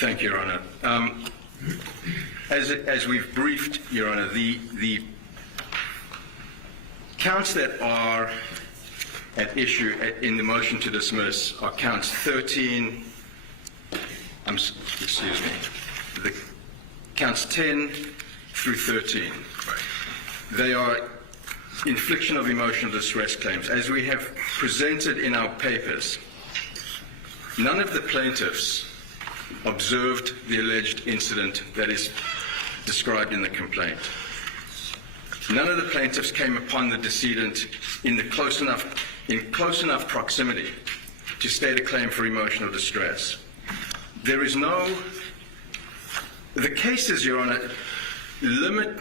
Thank you, Your Honor. As we've briefed, Your Honor, the counts that are at issue in the motion to dismiss are counts 13, excuse me, the counts 10 through 13. They are infliction of emotional distress claims. As we have presented in our papers, none of the plaintiffs observed the alleged incident that is described in the complaint. None of the plaintiffs came upon the decedent in close enough proximity to state a claim for emotional distress. There is no... The cases, Your Honor, limit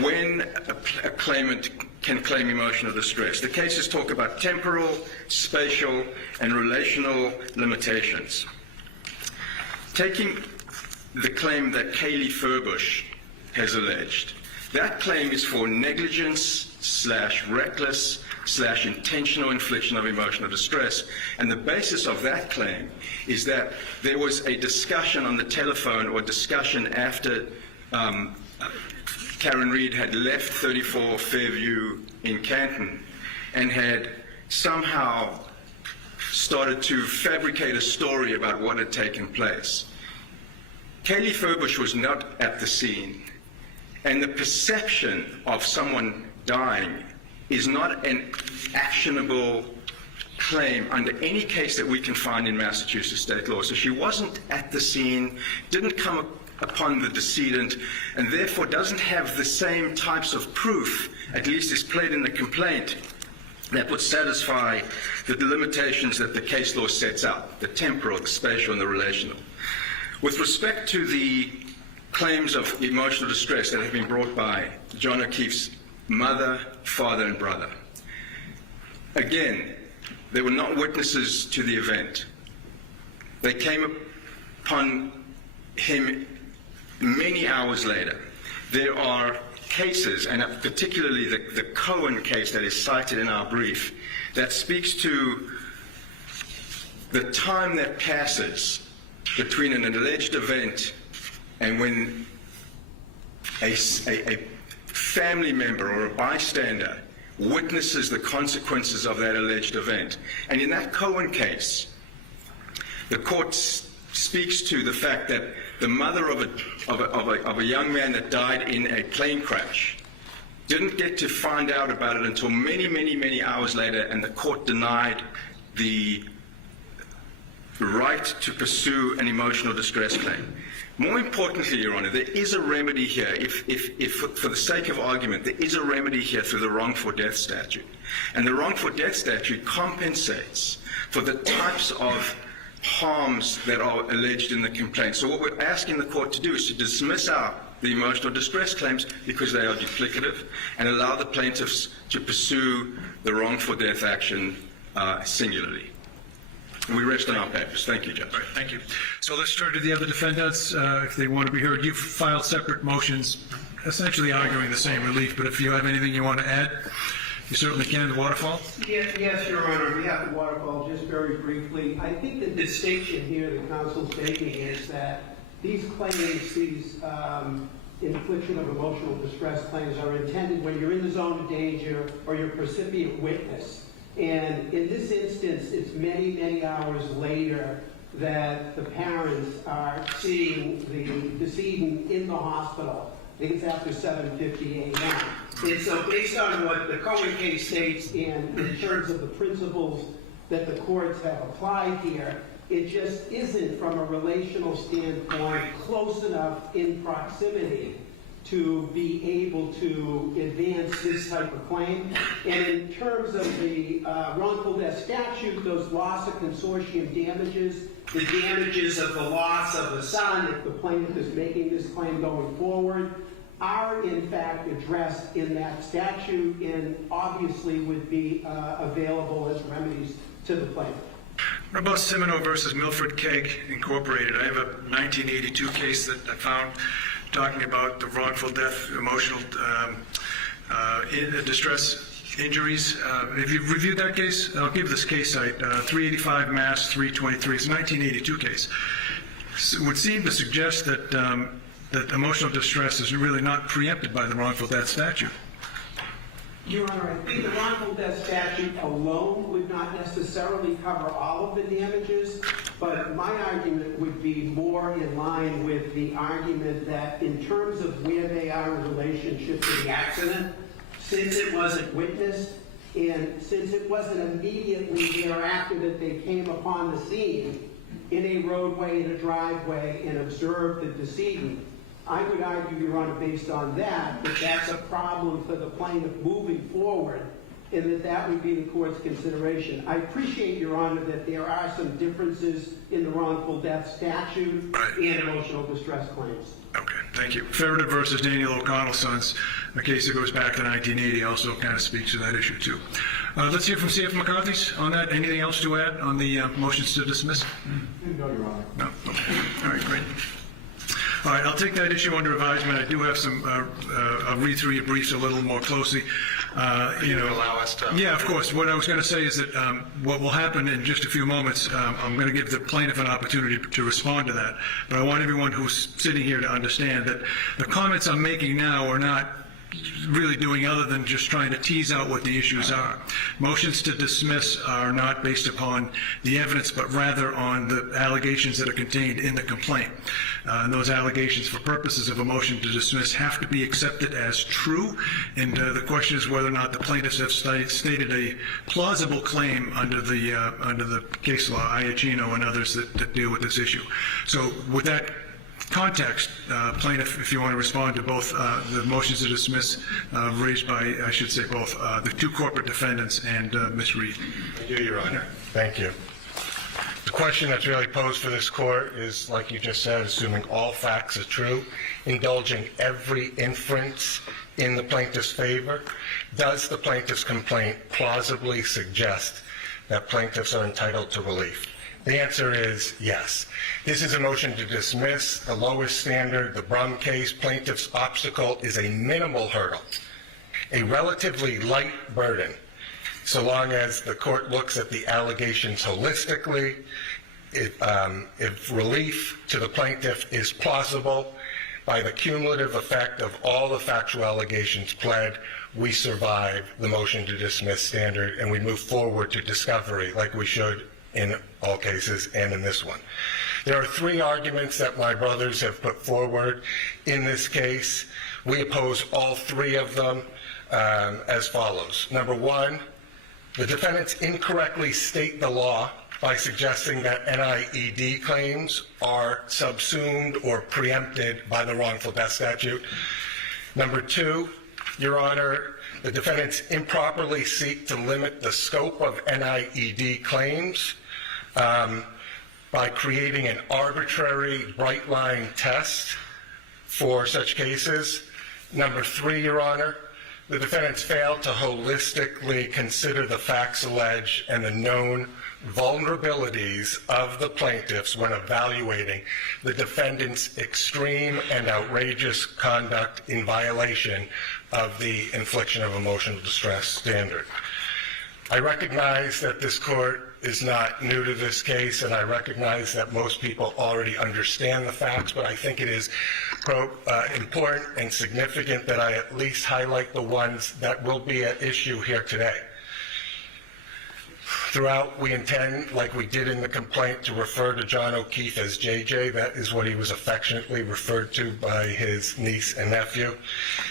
when a claimant can claim emotional distress. The cases talk about temporal, spatial, and relational limitations. Taking the claim that Kaylee Furbush has alleged, that claim is for negligence / reckless / intentional infliction of emotional distress. And the basis of that claim is that there was a discussion on the telephone or discussion after Karen Reed had left 34 Fairview in Canton and had somehow started to fabricate a story about what had taken place. Kaylee Furbush was not at the scene, and the perception of someone dying is not an actionable claim under any case that we can find in Massachusetts state law. So she wasn't at the scene, didn't come upon the decedent, and therefore doesn't have the same types of proof, at least is pled in the complaint, that would satisfy the limitations that the case law sets out, the temporal, the spatial, and the relational. With respect to the claims of emotional distress that have been brought by John O'Keefe's mother, father, and brother, again, they were not witnesses to the event. They came upon him many hours later. There are cases, and particularly the Cohen case that is cited in our brief, that speaks to the time that passes between an alleged event and when a family member or a bystander witnesses the consequences of that alleged event. And in that Cohen case, the court speaks to the fact that the mother of a young man that died in a plane crash didn't get to find out about it until many, many, many hours later, and the court denied the right to pursue an emotional distress claim. More importantly, Your Honor, there is a remedy here. If for the sake of argument, there is a remedy here through the wrongful death statute. And the wrongful death statute compensates for the types of harms that are alleged in the complaint. So what we're asking the court to do is to dismiss out the emotional distress claims because they are duplicative and allow the plaintiffs to pursue the wrongful death action singularly. We rest on our papers. Thank you, Judge. All right, thank you. So let's turn to the other defendants, if they want to be heard. You've filed separate motions, essentially arguing the same relief, but if you have anything you want to add, you certainly can. The Waterfall? Yes, Your Honor. We have the Waterfall just very briefly. I think the distinction here that counsel's making is that these claims, these infliction of emotional distress claims, are intended when you're in the zone of danger or you're a recipient witness. And in this instance, it's many, many hours later that the parents are seeing the decedent in the hospital. I think it's after 7:50 a.m. And so based on what the Cohen case states and in terms of the principles that the courts have applied here, it just isn't, from a relational standpoint, close enough in proximity to be able to advance this type of claim. And in terms of the wrongful death statute, those loss of consortium damages, the damages of the loss of the son, if the plaintiff is making this claim going forward, are in fact addressed in that statute and obviously would be available as remedies to the plaintiff. What about Semino versus Milford Keg Incorporated? I have a 1982 case that I found talking about the wrongful death, emotional distress injuries. Have you reviewed that case? I'll give this case site, 385 Mass 323. It's a 1982 case. would seem to suggest that that emotional distress is really not preempted by the wrongful death statute. Your Honor, I think the wrongful death statute alone would not necessarily cover all of the damages, but my argument would be more in line with the argument that in terms of where they are in relationship to the accident, since it wasn't witnessed, and since it wasn't immediately thereafter that they came upon the scene in a roadway, in a driveway, and observed the decedent, I would argue, Your Honor, based on that, that that's a problem for the plaintiff moving forward, and that that would be the court's consideration. I appreciate, Your Honor, that there are some differences in the wrongful death statute and emotional distress claims. Okay, thank you. Ferreter versus Daniel O'Connell's sons, a case that goes back to 1980, also kind of speaks to that issue too. Let's hear from C.F. McCarthy's on that. Anything else to add on the motions to dismiss? No, Your Honor. No? Okay. All right, great. All right, I'll take that issue under advisement. I do have some, I'll read through your briefs a little more closely. You know, allow us to. Yeah, of course. What I was going to say is that what will happen in just a few moments, I'm going to give the plaintiff an opportunity to respond to that. But I want everyone who's sitting here to understand that the comments I'm making now are not really doing other than just trying to tease out what the issues are. Motions to dismiss are not based upon the evidence, but rather on the allegations that are contained in the complaint. And those allegations, for purposes of a motion to dismiss, have to be accepted as true. And the question is whether or not the plaintiffs have stated a plausible claim under the case law, Iacchino and others that deal with this issue. So with that context, plaintiff, if you want to respond to both the motions to dismiss raised by, I should say, both the two corporate defendants and Ms. Reed. I do, Your Honor. Thank you. The question that's really posed for this court is, like you just said, assuming all facts are true, indulging every inference in the plaintiff's favor, does the plaintiff's complaint plausibly suggest that plaintiffs are entitled to relief? The answer is yes. This is a motion to dismiss. The lowest standard, the Brum case, plaintiff's obstacle is a minimal hurdle, a relatively light burden, so long as the court looks at the allegations holistically. If relief to the plaintiff is plausible, by the cumulative effect of all the factual allegations pled, we survive the motion to dismiss standard and we move forward to discovery like we should in all cases and in this one. There are three arguments that my brothers have put forward in this case. We oppose all three of them as follows. Number one, the defendants incorrectly state the law by suggesting that NIED claims are subsumed or preempted by the wrongful death statute. Number two, Your Honor, the defendants improperly seek to limit the scope of NIED claims by creating an arbitrary bright-line test for such cases. Number three, Your Honor, the defendants failed to holistically consider the facts alleged and the known vulnerabilities of the plaintiffs when evaluating the defendant's extreme and outrageous conduct in violation of the infliction of emotional distress standard. I recognize that this court is not new to this case, and I recognize that most people already understand the facts, but I think it is important and significant that I at least highlight the ones that will be at issue here today. Throughout, we intend, like we did in the complaint, to refer to John O'Keefe as JJ. That is what he was affectionately referred to by his niece and nephew.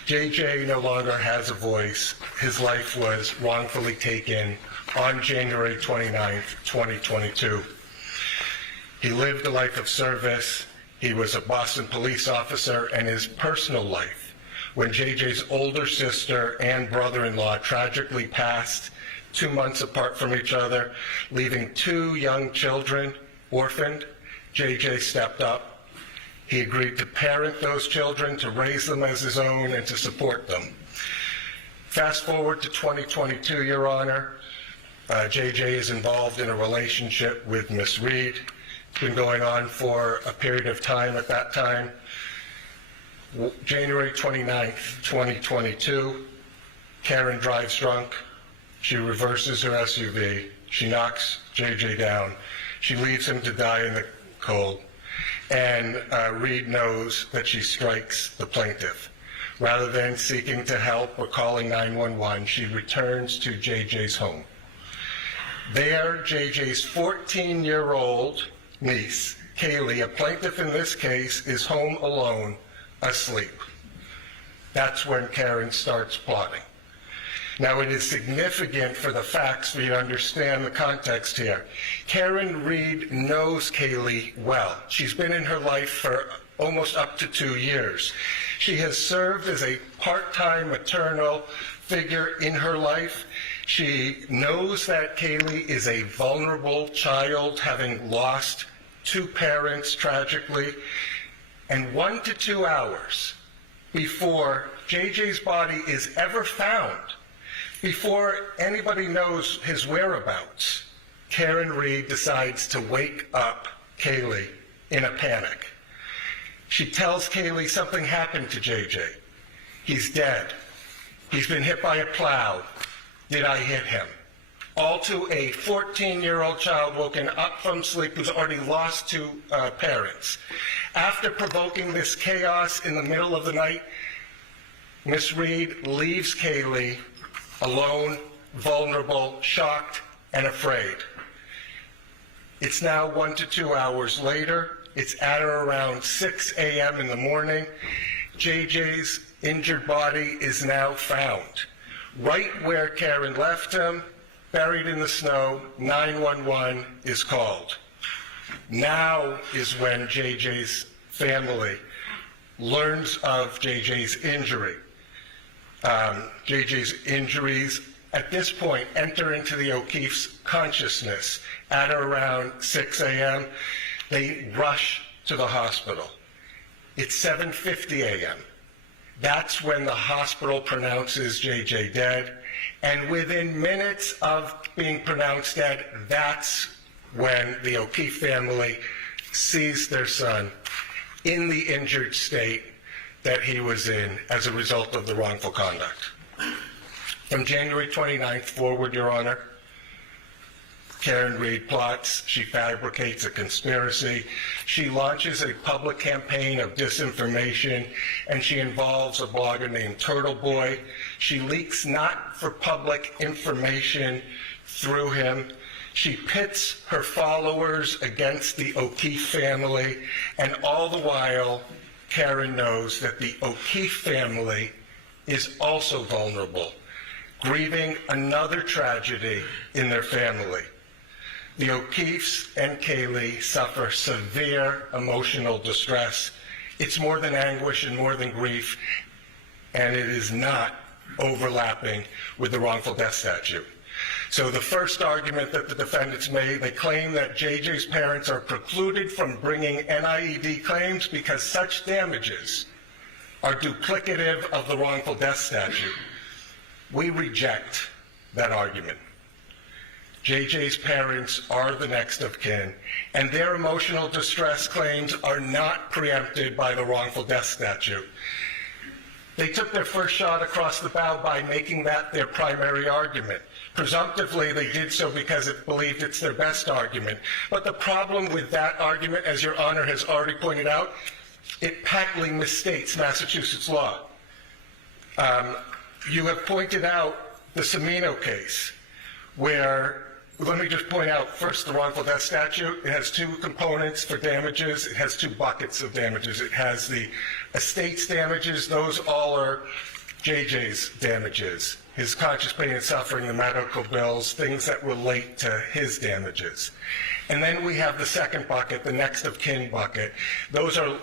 JJ no longer has a voice. His life was wrongfully taken on January 29th, 2022. He lived a life of service. He was a Boston police officer, and his personal life, when JJ's older sister and brother-in-law tragically passed 2 months apart from each other, leaving 2 young children orphaned, JJ stepped up. He agreed to parent those children, to raise them as his own, and to support them. Fast forward to 2022, Your Honor. JJ is involved in a relationship with Miss Reed. It's been going on for a period of time at that time. January 29th, 2022, Karen drives drunk. She reverses her SUV. She knocks JJ down. She leaves him to die in the cold. and Reed knows that she strikes the plaintiff. Rather than seeking to help or calling 911, she returns to JJ's home. There, JJ's 14-year-old niece, Kaylee, a plaintiff in this case, is home alone, asleep. That's when Karen starts plotting. Now, it is significant for the facts for you to understand the context here. Karen Reed knows Kaylee well. She's been in her life for almost up to 2 years. She has served as a part-time maternal figure in her life. She knows that Kaylee is a vulnerable child, having lost 2 parents tragically. And 1 to 2 hours before JJ's body is ever found, before anybody knows his whereabouts, Karen Reed decides to wake up Kaylee in a panic. She tells Kaylee something happened to JJ. He's dead. He's been hit by a plow. Did I hit him? All to a 14-year-old child woken up from sleep who's already lost 2 parents. After provoking this chaos in the middle of the night, Miss Reed leaves Kaylee alone, vulnerable, shocked, and afraid. It's now 1 to 2 hours later. It's at or around 6 a.m. in the morning. JJ's injured body is now found. Right where Karen left him, buried in the snow, 911 is called. Now is when JJ's family learns of JJ's injury. JJ's injuries at this point enter into the O'Keeffe's consciousness. At or around 6 a.m., they rush to the hospital. It's 7:50 a.m. That's when the hospital pronounces JJ dead. And within minutes of being pronounced dead, that's when the O'Keeffe family sees their son in the injured state that he was in as a result of the wrongful conduct. From January 29th forward, Your Honor, Karen Reed plots, she fabricates a conspiracy, she launches a public campaign of disinformation, and she involves a blogger named Turtle Boy. She leaks not for public information through him. She pits her followers against the O'Keeffe family, and all the while, Karen knows that the O'Keeffe family is also vulnerable, grieving another tragedy in their family. The O'Keeffes and Kaylee suffer severe emotional distress. It's more than anguish and more than grief, and it is not overlapping with the wrongful death statute. So the first argument that the defendants made, they claim that JJ's parents are precluded from bringing NIED claims because such damages are duplicative of the wrongful death statute. We reject that argument. JJ's parents are the next of kin, and their emotional distress claims are not preempted by the wrongful death statute. They took their first shot across the bow by making that their primary argument. Presumptively, they did so because it believed it's their best argument. But the problem with that argument, as Your Honor has already pointed out, it patently misstates Massachusetts law. You have pointed out the Semino case, where, let me just point out first the wrongful death statute. It has 2 components for damages. It has 2 buckets of damages. It has the estate's damages. Those all are JJ's damages. His conscious pain and suffering, the medical bills, things that relate to his damages. And then we have the second bucket, the next of kin bucket. Those are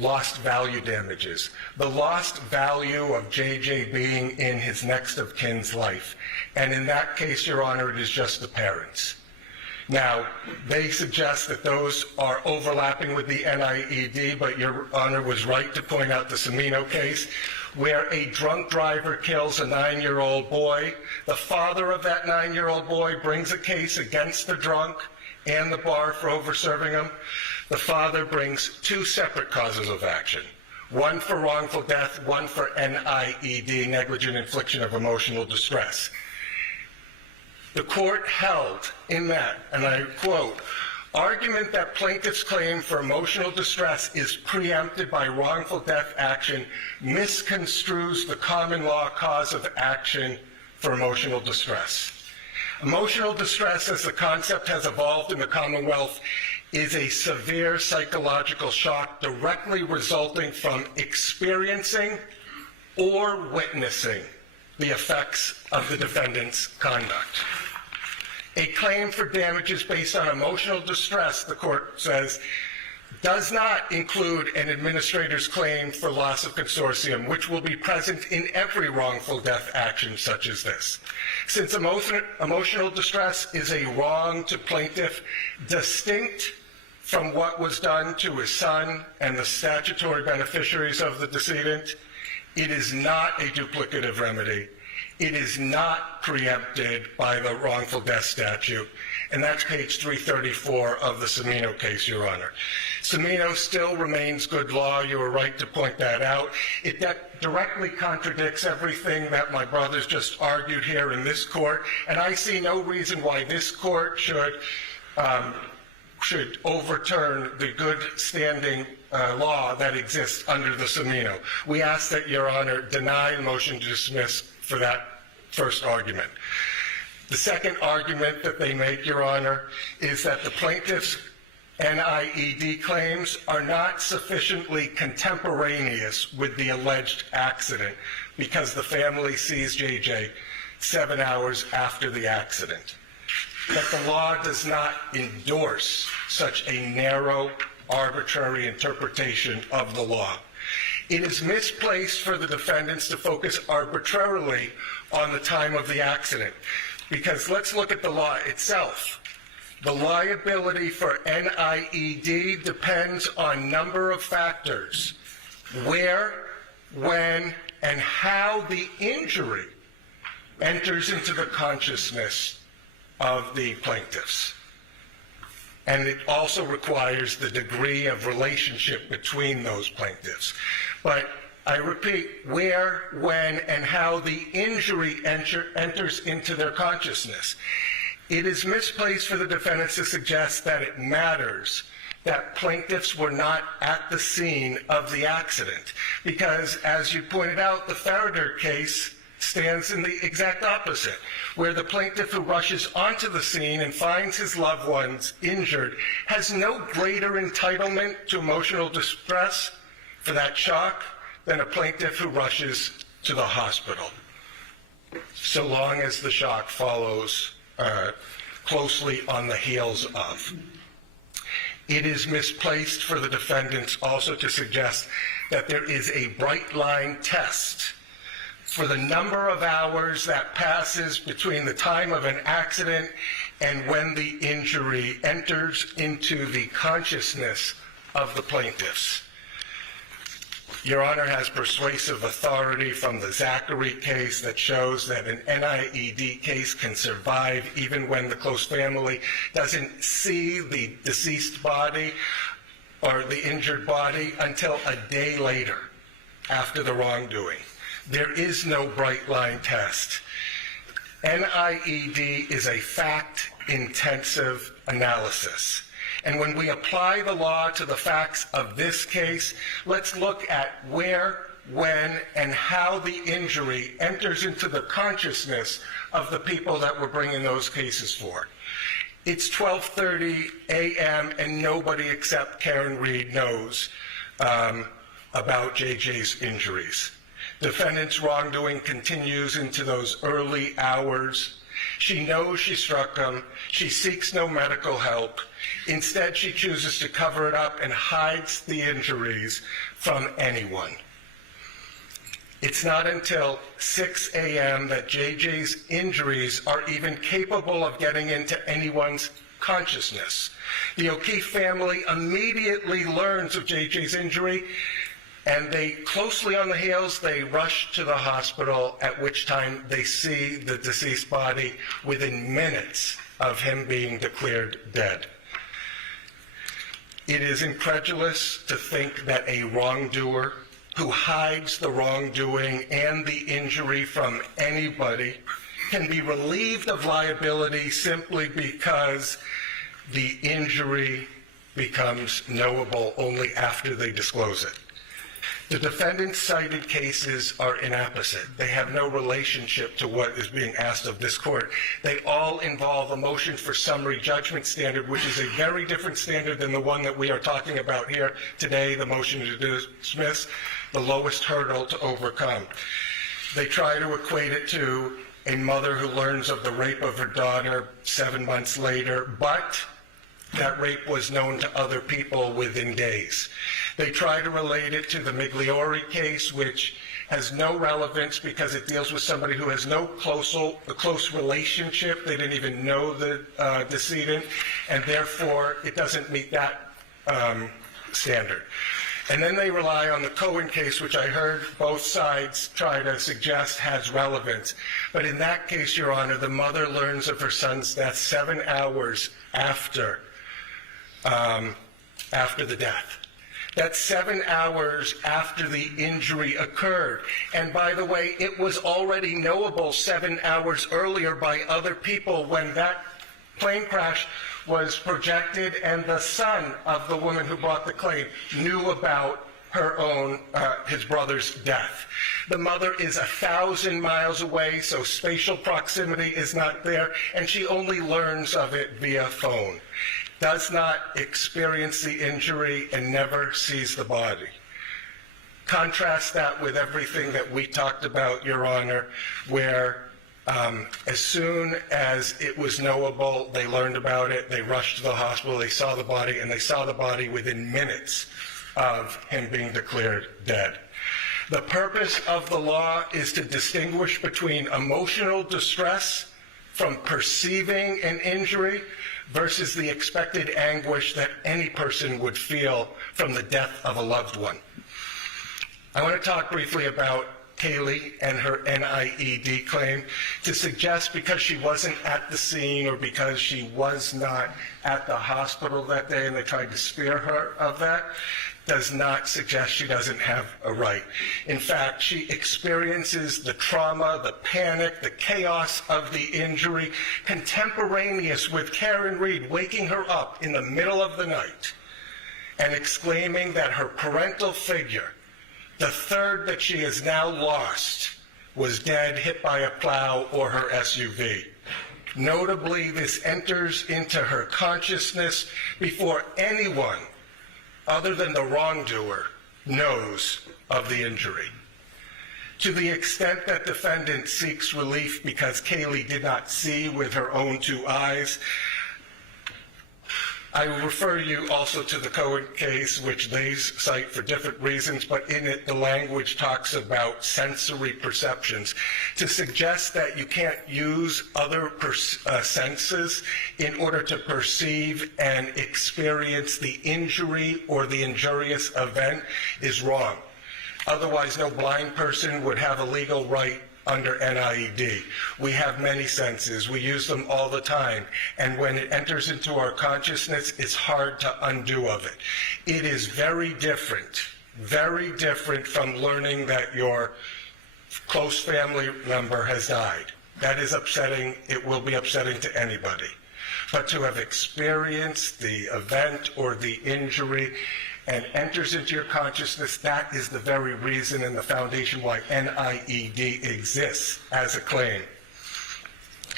lost value damages. The lost value of JJ being in his next of kin's life. And in that case, Your Honor, it is just the parents. Now, they suggest that those are overlapping with the NIED, but Your Honor was right to point out the Semino case, where a drunk driver kills a 9-year-old boy. The father of that 9-year-old boy brings a case against the drunk and the bar for over-serving him. The father brings 2 separate causes of action, one for wrongful death, one for NIED, negligent infliction of emotional distress. The court held in that, and I quote, Argument that plaintiff's claim for emotional distress is preempted by wrongful death action misconstrues the common law cause of action for emotional distress. Emotional distress, as the concept has evolved in the Commonwealth, is a severe psychological shock directly resulting from experiencing or witnessing the effects of the defendant's conduct. A claim for damages based on emotional distress, the court says, does not include an administrator's claim for loss of consortium, which will be present in every wrongful death action such as this. Since emotional distress is a wrong to plaintiff distinct from what was done to his son and the statutory beneficiaries of the decedent, it is not a duplicative remedy. It is not preempted by the wrongful death statute, and that's page 334 of the Cimino case, Your Honor. Cimino still remains good law. You were right to point that out. It directly contradicts everything that my brothers just argued here in this court, and I see no reason why this court should overturn the good standing law that exists under the Cimino. We ask that Your Honor deny the motion to dismiss for that first argument. The second argument that they make, Your Honor, is that the plaintiff's NIED claims are not sufficiently contemporaneous with the alleged accident because the family sees JJ 7 hours after the accident. That the law does not endorse such a narrow, arbitrary interpretation of the law. It is misplaced for the defendants to focus arbitrarily on the time of the accident, because let's look at the law itself. The liability for NIED depends on a number of factors: where, when, and how the injury enters into the consciousness of the plaintiffs. And it also requires the degree of relationship between those plaintiffs. But I repeat, where, when, and how the injury enters into their consciousness. It is misplaced for the defendants to suggest that it matters that plaintiffs were not at the scene of the accident, because, as you pointed out, the Farrader case stands in the exact opposite, where the plaintiff who rushes onto the scene and finds his loved ones injured has no greater entitlement to emotional distress for that shock than a plaintiff who rushes to the hospital, so long as the shock follows closely on the heels of. It is misplaced for the defendants also to suggest that there is a bright line test for the number of hours that passes between the time of an accident and when the injury enters into the consciousness of the plaintiffs. Your Honor has persuasive authority from the Zachary case that shows that an NIED case can survive even when the close family doesn't see the deceased body or the injured body until a day later after the wrongdoing. There is no bright line test. NIED is a fact-intensive analysis. And when we apply the law to the facts of this case, let's look at where, when, and how the injury enters into the consciousness of the people that we're bringing those cases for. It's 12:30 a.m. and nobody except Karen Reed knows about JJ's injuries. Defendant's wrongdoing continues into those early hours. She knows she struck him. She seeks no medical help. Instead, she chooses to cover it up and hides the injuries from anyone. It's not until 6 a.m. that JJ's injuries are even capable of getting into anyone's consciousness. The O'Keefe family immediately learns of JJ's injury, and they, closely on the heels, they rush to the hospital, at which time they see the deceased body within minutes of him being declared dead. It is incredulous to think that a wrongdoer who hides the wrongdoing and the injury from anybody can be relieved of liability simply because the injury becomes knowable only after they disclose it. The defendant's cited cases are inapposite. They have no relationship to what is being asked of this court. They all involve a motion for summary judgment standard, which is a very different standard than the one that we are talking about here today, the motion to dismiss, the lowest hurdle to overcome. They try to equate it to a mother who learns of the rape of her daughter 7 months later, but that rape was known to other people within days. They try to relate it to the Migliore case, which has no relevance because it deals with somebody who has no close relationship. They didn't even know the decedent, and therefore it doesn't meet that standard. And then they rely on the Cohen case, which I heard both sides try to suggest has relevance. But in that case, Your Honor, the mother learns of her son's death 7 hours after the death. That's 7 hours after the injury occurred. And by the way, it was already knowable 7 hours earlier by other people when that plane crash was projected, and the son of the woman who brought the claim knew about her own, his brother's death. The mother is 1,000 miles away, so spatial proximity is not there, and she only learns of it via phone. Does not experience the injury and never sees the body. Contrast that with everything that we talked about, Your Honor, where as soon as it was knowable, they learned about it, they rushed to the hospital, they saw the body, and they saw the body within minutes of him being declared dead. The purpose of the law is to distinguish between emotional distress from perceiving an injury versus the expected anguish that any person would feel from the death of a loved one. I want to talk briefly about Kaylee and her NIED claim to suggest because she wasn't at the scene or because she was not at the hospital that day and they tried to spare her of that does not suggest she doesn't have a right. In fact, she experiences the trauma, the panic, the chaos of the injury contemporaneous with Karen Reed waking her up in the middle of the night and exclaiming that her parental figure, the third that she has now lost, was dead, hit by a plow or her SUV. Notably, this enters into her consciousness before anyone other than the wrongdoer knows of the injury. To the extent that defendant seeks relief because Kaylee did not see with her own 2 eyes, I will refer you also to the Cohen case, which they cite for different reasons, but in it the language talks about sensory perceptions. To suggest that you can't use other senses in order to perceive and experience the injury or the injurious event is wrong. Otherwise, no blind person would have a legal right under NIED. We have many senses. We use them all the time. And when it enters into our consciousness, it's hard to undo of it. It is very different from learning that your close family member has died. That is upsetting. It will be upsetting to anybody. But to have experienced the event or the injury and enters into your consciousness, that is the very reason and the foundation why NIED exists as a claim.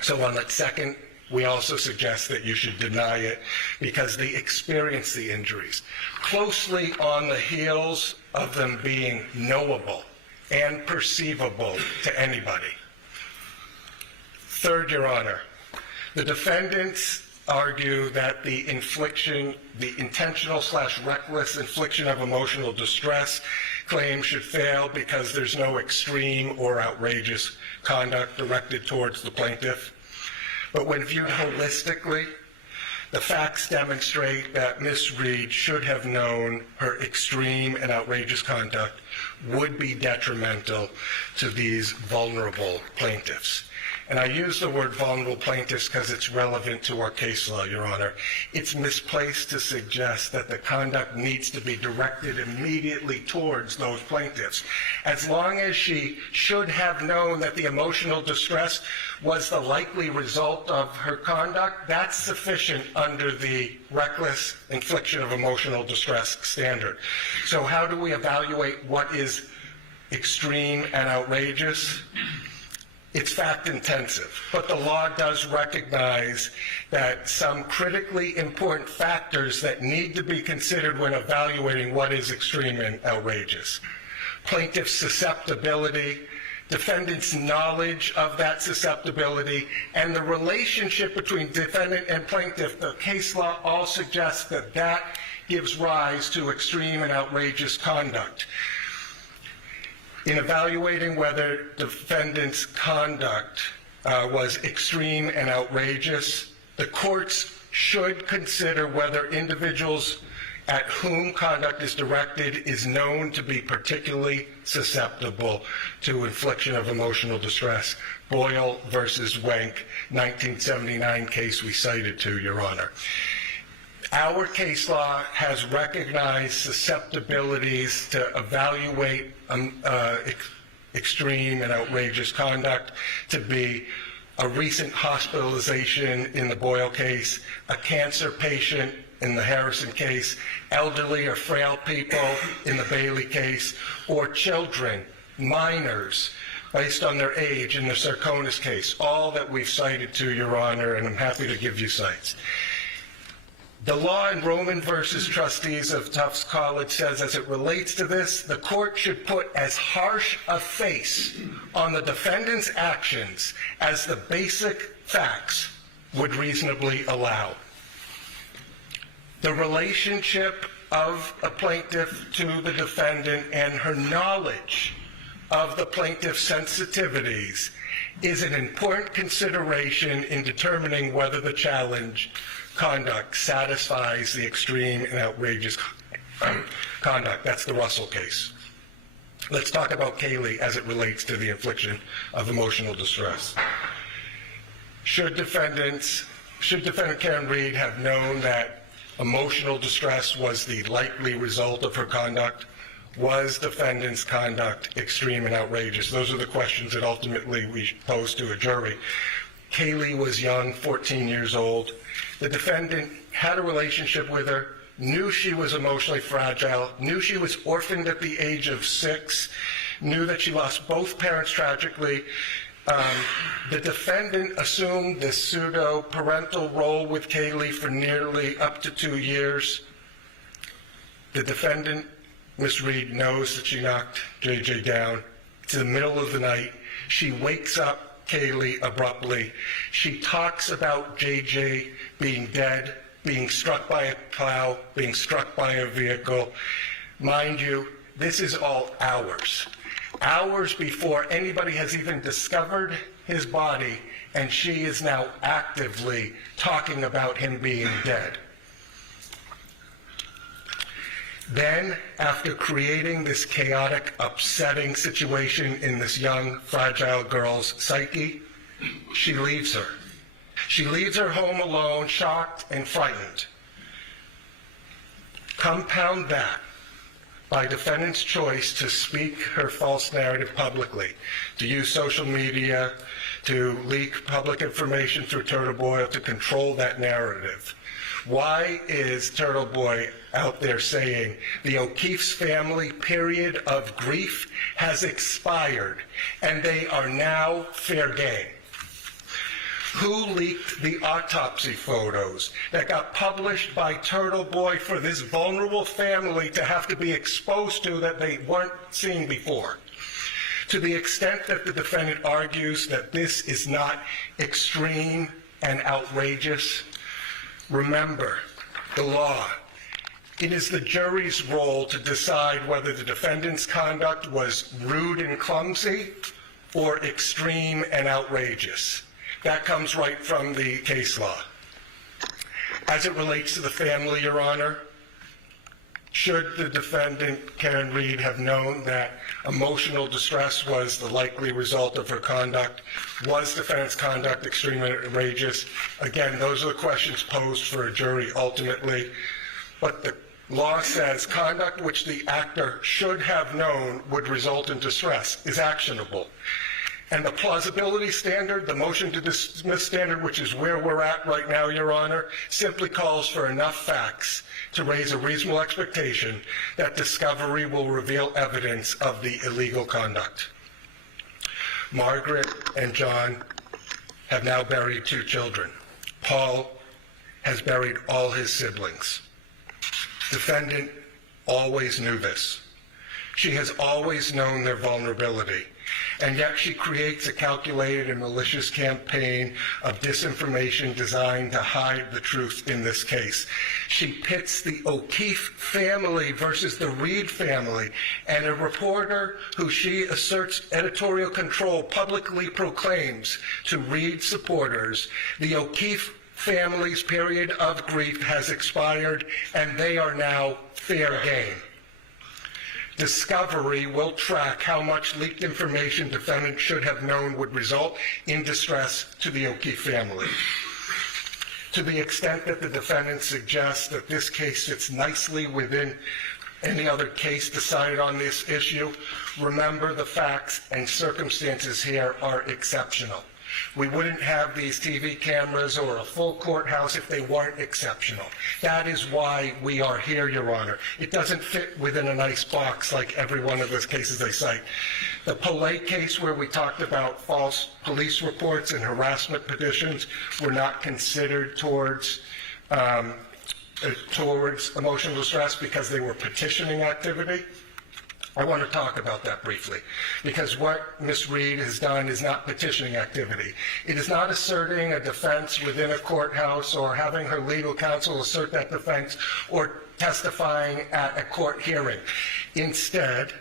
So on that second, we also suggest that you should deny it because they experience the injuries. Closely on the heels of them being knowable and perceivable to anybody. Third, Your Honor, the defendants argue that the infliction, the intentional/reckless infliction of emotional distress claim should fail because there's no extreme or outrageous conduct directed towards the plaintiff. But when viewed holistically, the facts demonstrate that Ms. Reed should have known her extreme and outrageous conduct would be detrimental to these vulnerable plaintiffs. and I use the word vulnerable plaintiffs because it's relevant to our case law, Your Honor, it's misplaced to suggest that the conduct needs to be directed immediately towards those plaintiffs. As long as she should have known that the emotional distress was the likely result of her conduct, that's sufficient under the reckless infliction of emotional distress standard. So how do we evaluate what is extreme and outrageous? It's fact intensive, but the law does recognize that some critically important factors that need to be considered when evaluating what is extreme and outrageous. Plaintiff's susceptibility, defendant's knowledge of that susceptibility, and the relationship between defendant and plaintiff. The case law all suggests that that gives rise to extreme and outrageous conduct. In evaluating whether defendant's conduct was extreme and outrageous, the courts should consider whether individuals at whom conduct is directed is known to be particularly susceptible to infliction of emotional distress. Boyle versus Wenck, 1979 case we cited to, Your Honor. Our case law has recognized susceptibilities to evaluate extreme and outrageous conduct to be a recent hospitalization in the Boyle case, a cancer patient in the Harrison case, elderly or frail people in the Bailey case, or children, minors, based on their age in the Sarkonis case, all that we've cited to, Your Honor, and I'm happy to give you cites. The law in Roman versus Trustees of Tufts College says, as it relates to this, the court should put as harsh a face on the defendant's actions as the basic facts would reasonably allow. The relationship of a plaintiff to the defendant and her knowledge of the plaintiff's sensitivities is an important consideration in determining whether the challenge conduct satisfies the extreme and outrageous conduct. That's the Russell case. Let's talk about Kaylee as it relates to the infliction of emotional distress. Should defendant Karen Reed have known that emotional distress was the likely result of her conduct? Was defendant's conduct extreme and outrageous? Those are the questions that ultimately we pose to a jury. Kaylee was young, 14 years old. The defendant had a relationship with her, knew she was emotionally fragile, knew she was orphaned at the age of 6, knew that she lost both parents tragically. The defendant assumed this pseudo-parental role with Kaylee for nearly up to 2 years. The defendant, Miss Reed, knows that she knocked JJ down. It's in the middle of the night. She wakes up Kaylee abruptly. She talks about JJ being dead, being struck by a plow, being struck by a vehicle. Mind you, this is all hours before anybody has even discovered his body, and she is now actively talking about him being dead. Then, after creating this chaotic, upsetting situation in this young, fragile girl's psyche, she leaves her. She leaves her home alone, shocked and frightened. Compound that by defendant's choice to speak her false narrative publicly, to use social media, to leak public information through Turtle Boy, to control that narrative. Why is Turtle Boy out there saying the O'Keefe's family period of grief has expired and they are now fair game? Who leaked the autopsy photos that got published by Turtle Boy for this vulnerable family to have to be exposed to that they weren't seeing before? To the extent that the defendant argues that this is not extreme and outrageous, remember the law. It is the jury's role to decide whether the defendant's conduct was rude and clumsy or extreme and outrageous. That comes right from the case law. As it relates to the family, Your Honor, should the defendant, Karen Reed, have known that emotional distress was the likely result of her conduct? Was defendant's conduct extremely outrageous? Again, those are the questions posed for a jury ultimately. But the law says conduct which the actor should have known would result in distress is actionable. And the plausibility standard, the motion to dismiss standard, which is where we're at right now, Your Honor, simply calls for enough facts to raise a reasonable expectation that discovery will reveal evidence of the illegal conduct. Margaret and John have now buried 2 children. Paul has buried all his siblings. Defendant always knew this. She has always known their vulnerability, and yet she creates a calculated and malicious campaign of disinformation designed to hide the truth in this case. She pits the O'Keefe family versus the Reed family, and a reporter who she asserts editorial control publicly proclaims to Reed supporters, the O'Keefe family's period of grief has expired and they are now fair game. Discovery will track how much leaked information defendant should have known would result in distress to the O'Keefe family. To the extent that the defendant suggests that this case sits nicely within any other case decided on this issue, remember the facts and circumstances here are exceptional. We wouldn't have these TV cameras or a full courthouse if they weren't exceptional. That is why we are here, Your Honor. It doesn't fit within a nice box like every one of those cases they cite. The Polay case where we talked about false police reports and harassment petitions were not considered towards emotional distress because they were petitioning activity. I want to talk about that briefly, because what Ms. Reed has done is not petitioning activity. It is not asserting a defense within a courthouse or having her legal counsel assert that defense or testifying at a court hearing. Instead,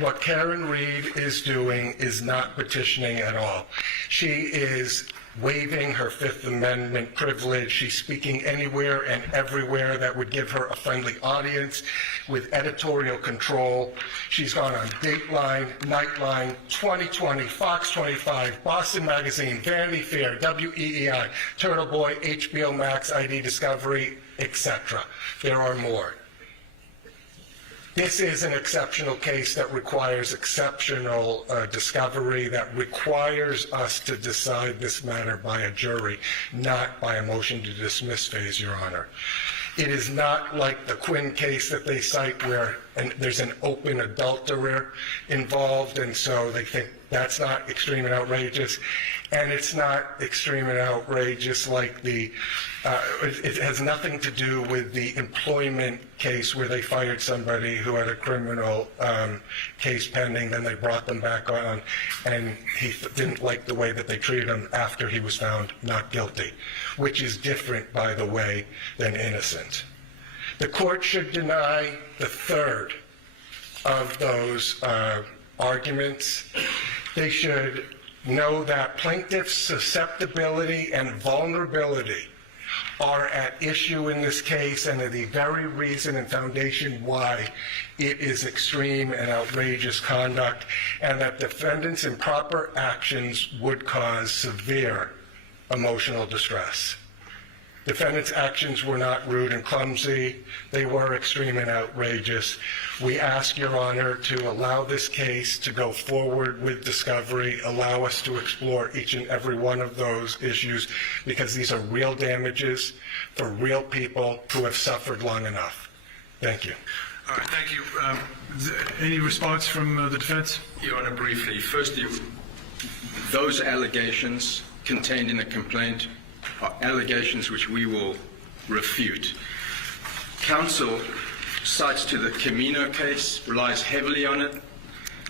what Karen Reed is doing is not petitioning at all. She is waiving her Fifth Amendment privilege. She's speaking anywhere and everywhere that would give her a friendly audience with editorial control. She's gone on Dateline, Nightline, 2020, Fox 25, Boston Magazine, Vanity Fair, WEEI, Turtle Boy, HBO Max, ID Discovery, etc. There are more. This is an exceptional case that requires exceptional discovery, that requires us to decide this matter by a jury, not by a motion to dismiss phase, Your Honor. It is not like the Quinn case that they cite where there's an open adulterer involved, and so they think that's not extreme and outrageous. And it's not extreme and outrageous like it has nothing to do with the employment case where they fired somebody who had a criminal case pending, then they brought them back on, and he didn't like the way that they treated him after he was found not guilty, which is different, by the way, than innocent. The court should deny the third of those arguments. They should know that plaintiff's susceptibility and vulnerability are at issue in this case and are the very reason and foundation why it is extreme and outrageous conduct, and that defendants' improper actions would cause severe emotional distress. Defendants' actions were not rude and clumsy. They were extreme and outrageous. We ask Your Honor to allow this case to go forward with discovery, allow us to explore each and every one of those issues, because these are real damages for real people who have suffered long enough. Thank you. All right, thank you. Any response from the defense? Your Honor, briefly. Firstly, those allegations contained in the complaint are allegations which we will refute. Counsel cites to the Camino case, relies heavily on it.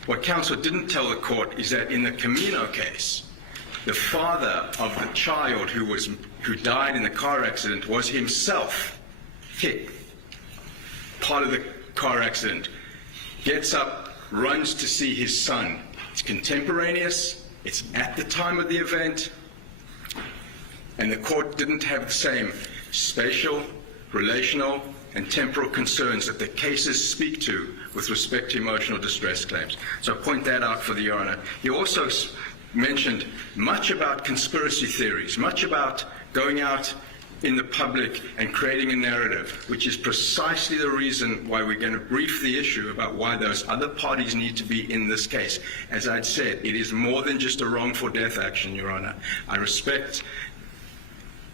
What counsel didn't tell the court is that in the Camino case, the father of the child who died in the car accident was himself hit. Part of the car accident. Gets up, runs to see his son. It's contemporaneous. It's at the time of the event. And the court didn't have the same spatial, relational, and temporal concerns that the cases speak to with respect to emotional distress claims. So I point that out for the Your Honor. He also mentioned much about conspiracy theories, much about going out in the public and creating a narrative, which is precisely the reason why we're going to brief the issue about why those other parties need to be in this case. As I'd said, it is more than just a wrongful death action, Your Honor. I respect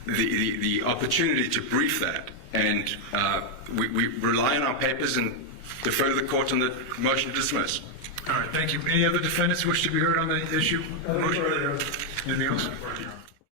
the opportunity to brief that, and we rely on our papers and defer to the court on the motion to dismiss. All right, thank you. Any other defendants wish to be heard on the issue? Motion? Anything else?